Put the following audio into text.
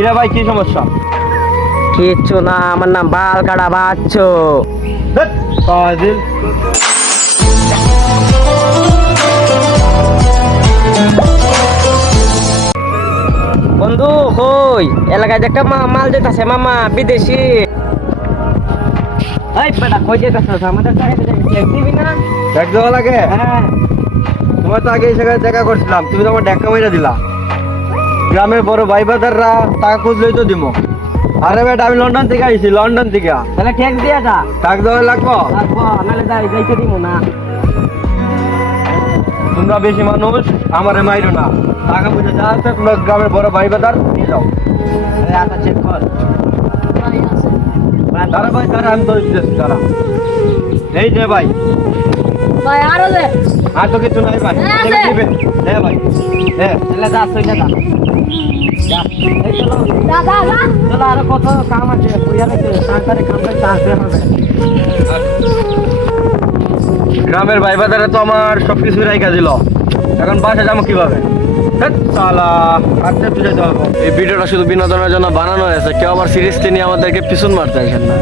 কিরে ভাই কি সমস্যা? কিচ্ছু না, আমার নাম বাল কাটা বাচ্চো। ফাজিল। বন্ধু কই এলাকায় একটা মাল যেতেছে মামা বিদেশি। এই বেটা কই যেতেছ? আমাদের দিবি না? দেখ দেওয়া লাগে। হ্যাঁ তোমার তো আগে এই জায়গায় দেখা করছিলাম, তুমি তো আমার ডেক্কা মাইরা দিলা। গ্রামের বড় ভাই বাদাররা টাকা খুঁজলেই তো দিব। আরে বেটা আমি লন্ডন থেকে আইছি, লন্ডন থেকে। তাহলে ট্যাক্স দিয়া যা। টাকা দেওয়া লাগবো? লাগবো, নাহলে যাইতে দিব না। তোমরা বেশি মানুষ, আমারে মাইরো না। টাকা পয়সা যা আছে তোমরা গ্রামের বড় ভাই বাদার নিয়ে যাও। আচ্ছা চেক কর। দাঁড়া ভাই দাঁড়া, আমি তো দিতেছি দাঁড়া। এই যে ভাই, ভাই আরো দে। আর তো কিছু নাই ভাই। হ্যাঁ, এগুলো আছে। দিবেন। হ্যাঁ ভাই, হ্যাঁ। তাহলে যা সইটা যা। এই চলো দাদা না চলো, আরো কত কাম আছে বুঝা গেছে। তাড়াতাড়ি কামটা চাষতে হবে। গ্রামের ভাই বাদারে তো আমার সবকিছু রাইখা দিল, এখন বাসা যাবো কিভাবে? ধ্যাৎ শালা, আচ্ছা তুই যেতে হবে। এই ভিডিওটা শুধু বিনোদনের জন্য বানানো হয়েছে, কেউ আবার সিরিয়াসলি নিয়ে আমাদেরকে পিছন মারতে আসেন না।